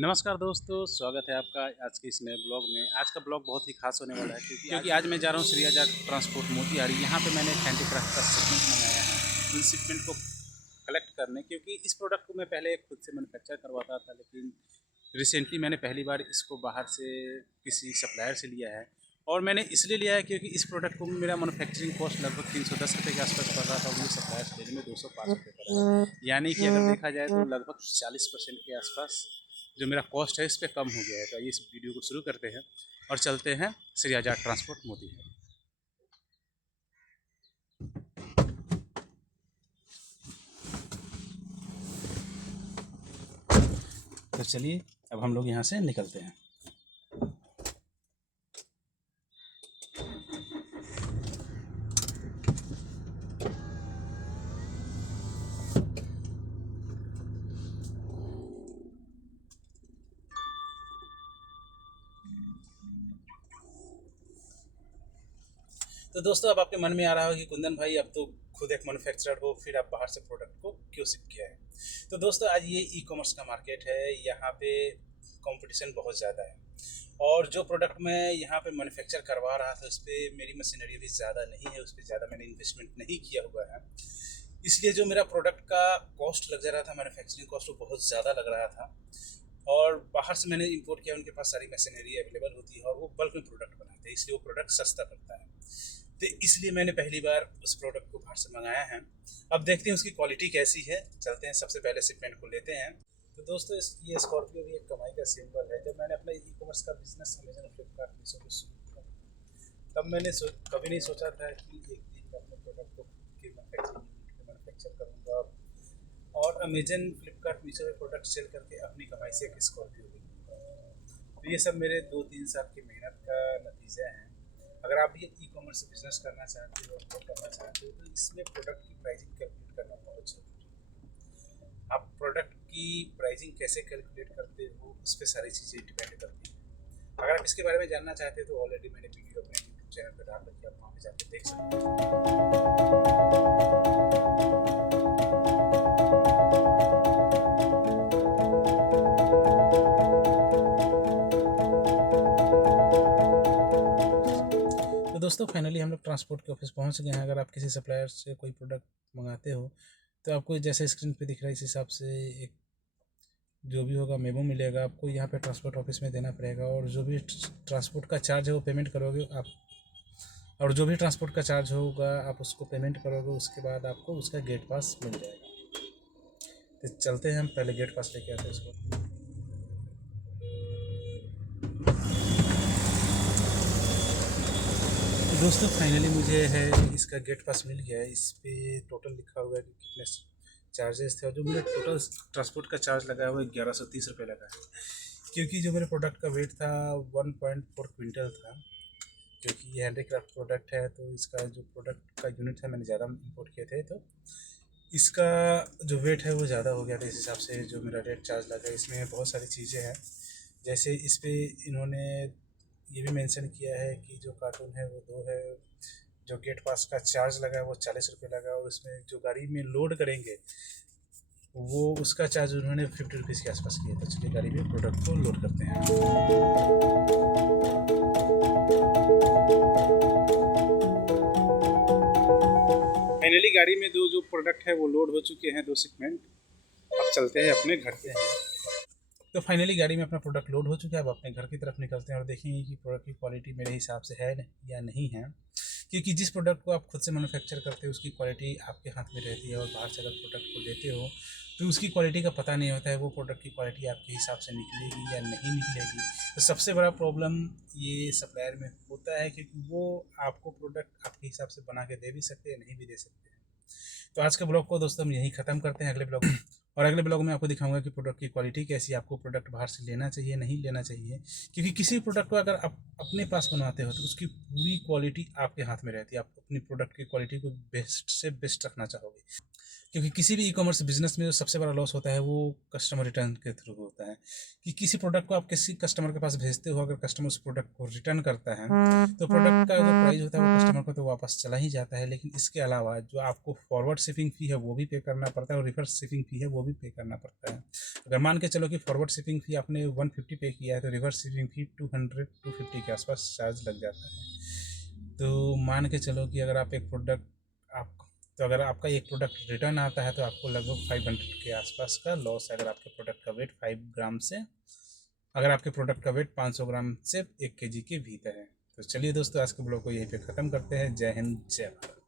नमस्कार दोस्तों, स्वागत है आपका आज के इस नए ब्लॉग में। आज का ब्लॉग बहुत ही खास होने वाला है क्योंकि आज मैं जा रहा हूँ श्रीयाजा ट्रांसपोर्ट मोतिहारी। यहाँ पे मैंने एक हैंडीक्राफ्ट का शिपमेंट मंगाया है उन शिपमेंट को कलेक्ट करने, क्योंकि इस प्रोडक्ट को मैं पहले खुद से मैन्युफैक्चर करवाता था, लेकिन रिसेंटली मैंने पहली बार इसको बाहर से किसी सप्लायर से लिया है। और मैंने इसलिए लिया है क्योंकि इस प्रोडक्ट को मेरा मैन्युफैक्चरिंग कॉस्ट लगभग 310 रुपये के आसपास पड़ रहा था और मुझे सप्लायर से लेने में 205 रुपये पड़ रहा है। यानी कि अगर देखा जाए तो लगभग 40% के आसपास जो मेरा कॉस्ट है इस पर कम हो गया है। तो आइए इस वीडियो को शुरू करते हैं और चलते हैं श्रीयाजा ट्रांसपोर्ट मोतिहारी। तो चलिए अब हम लोग यहाँ से निकलते हैं। तो दोस्तों, अब आपके मन में आ रहा हो कि कुंदन भाई अब तो खुद एक मैन्युफैक्चरर हो, फिर आप बाहर से प्रोडक्ट को क्यों शिप किया है। तो दोस्तों, आज ये ई कॉमर्स का मार्केट है, यहाँ पे कंपटीशन बहुत ज़्यादा है और जो प्रोडक्ट मैं यहाँ पे मैन्युफैक्चर करवा रहा था उस पर मेरी मशीनरी भी ज़्यादा नहीं है, उस पर ज़्यादा मैंने इन्वेस्टमेंट नहीं किया हुआ है। इसलिए जो मेरा प्रोडक्ट का कॉस्ट लग जा रहा था, मैन्युफैक्चरिंग कॉस्ट, वो बहुत ज़्यादा लग रहा था। और बाहर से मैंने इंपोर्ट किया, उनके पास सारी मशीनरी अवेलेबल होती है और वो बल्क में प्रोडक्ट बनाते हैं, इसलिए वो प्रोडक्ट सस्ता पड़ता है। तो इसलिए मैंने पहली बार उस प्रोडक्ट को बाहर से मंगाया है। अब देखते हैं उसकी क्वालिटी कैसी है। चलते हैं, सबसे पहले शिपमेंट को लेते हैं। तो दोस्तों, ये स्कॉर्पियो भी एक कमाई का सिंबल है। जब मैंने अपना ई कॉमर्स का बिजनेस अमेजन, फ्लिपकार्ट, मीशो पे शुरू किया, तब मैंने कभी नहीं सोचा था कि एक दिन मैं अपने प्रोडक्ट को खुद के मैन्युफैक्चर करूँगा और अमेजन, फ्लिपकार्ट, मीशो पे प्रोडक्ट सेल करके अपनी कमाई से एक स्कॉर्पियो भी। तो ये सब मेरे 2-3 साल की मेहनत का नतीजा है। अगर आप भी ई कॉमर्स बिजनेस करना चाहते हो, ग्रो करना चाहते हो, तो इसमें प्रोडक्ट की प्राइसिंग कैलकुलेट करना बहुत जरूरी है। आप प्रोडक्ट की प्राइसिंग कैसे कैलकुलेट करते हो, उस पर सारी चीज़ें डिपेंड करती हैं। अगर आप इसके बारे में जानना चाहते हो तो ऑलरेडी मैंने वीडियो अपने यूट्यूब चैनल पर डाल रखी है, आप वहाँ पर जाकर देख सकते हो। तो दोस्तों, फाइनली हम लोग ट्रांसपोर्ट के ऑफिस पहुंच गए हैं। अगर आप किसी सप्लायर से कोई प्रोडक्ट मंगाते हो तो आपको जैसे स्क्रीन पे दिख रहा है इस हिसाब से एक जो भी होगा मेमो मिलेगा, आपको यहाँ पे ट्रांसपोर्ट ऑफिस में देना पड़ेगा। और जो भी ट्रांसपोर्ट का चार्ज है वो पेमेंट करोगे आप, और जो भी ट्रांसपोर्ट का चार्ज होगा आप उसको पेमेंट करोगे। उसके बाद आपको उसका गेट पास मिल जाएगा। तो चलते हैं, हम पहले गेट पास लेके आते हैं इसको। दोस्तों, फाइनली मुझे है इसका गेट पास मिल गया है। इस पर टोटल लिखा हुआ है कि कितने चार्जेस थे और जो मेरा टोटल ट्रांसपोर्ट का चार्ज लगा है वो 1130 रुपये लगा है। क्योंकि जो मेरे प्रोडक्ट का वेट था 1.4 क्विंटल था, क्योंकि ये हैंडीक्राफ्ट प्रोडक्ट है तो इसका जो प्रोडक्ट का यूनिट है मैंने ज़्यादा इंपोर्ट किए थे, तो इसका जो वेट है वो ज़्यादा हो गया था। इस हिसाब से जो मेरा रेट चार्ज लगा, इसमें बहुत सारी चीज़ें हैं। जैसे इस पर इन्होंने ये भी मेंशन किया है कि जो कार्टून है वो 2 है, जो गेट पास का चार्ज लगा है वो 40 रुपये लगा, और उसमें जो गाड़ी में लोड करेंगे वो उसका चार्ज उन्होंने 50 रुपीज़ के आसपास किया। तो चलिए गाड़ी में प्रोडक्ट को लोड करते हैं। फाइनली गाड़ी में जो प्रोडक्ट है वो लोड हो चुके हैं, 2 शिपमेंट। अब चलते हैं अपने घर पे। तो फाइनली गाड़ी में अपना प्रोडक्ट लोड हो चुका है। अब अपने घर की तरफ निकलते हैं और देखेंगे कि प्रोडक्ट की क्वालिटी मेरे हिसाब से है या नहीं है। क्योंकि जिस प्रोडक्ट को आप खुद से मैन्युफैक्चर करते हो उसकी क्वालिटी आपके हाथ में रहती है, और बाहर से अगर प्रोडक्ट को लेते हो तो उसकी क्वालिटी का पता नहीं होता है वो प्रोडक्ट की क्वालिटी आपके हिसाब से निकलेगी या नहीं निकलेगी। तो सबसे बड़ा प्रॉब्लम ये सप्लायर में होता है, क्योंकि वो आपको प्रोडक्ट आपके हिसाब से बना के दे भी सकते हैं, नहीं भी दे सकते हैं। तो आज के ब्लॉग को दोस्तों हम यहीं ख़त्म करते हैं। अगले ब्लॉग और अगले ब्लॉग में आपको दिखाऊंगा कि प्रोडक्ट की क्वालिटी कैसी है, आपको प्रोडक्ट बाहर से लेना चाहिए नहीं लेना चाहिए। क्योंकि किसी प्रोडक्ट को अगर आप अपने पास बनवाते हो तो उसकी पूरी क्वालिटी आपके हाथ में रहती है। आप अपनी प्रोडक्ट की क्वालिटी को बेस्ट से बेस्ट रखना चाहोगे। क्योंकि किसी भी ई कॉमर्स बिजनेस में जो सबसे बड़ा लॉस होता है वो कस्टमर रिटर्न के थ्रू होता है, कि किसी प्रोडक्ट को आप किसी कस्टमर के पास भेजते हो, अगर कस्टमर उस प्रोडक्ट को रिटर्न करता है तो प्रोडक्ट का जो प्राइस होता है वो कस्टमर को तो वापस चला ही जाता है, लेकिन इसके अलावा जो आपको फॉरवर्ड शिपिंग फ़ी है वो भी पे करना पड़ता है और रिवर्स शिपिंग फ़ी है वो भी पे करना पड़ता है। अगर मान के चलो कि फॉरवर्ड शिपिंग फ़ी आपने 150 पे किया है तो रिवर्स शिपिंग फ़ी 200-250 के आसपास चार्ज लग जाता है। तो मान के चलो कि अगर आप एक प्रोडक्ट आप तो अगर आपका एक प्रोडक्ट रिटर्न आता है तो आपको लगभग 500 के आसपास का लॉस है, अगर आपके प्रोडक्ट का वेट 5 ग्राम से, अगर आपके प्रोडक्ट का वेट 500 ग्राम से 1 केजी के भीतर है। तो चलिए दोस्तों, आज के ब्लॉग को यहीं पे ख़त्म करते हैं। जय हिंद, जय भारत।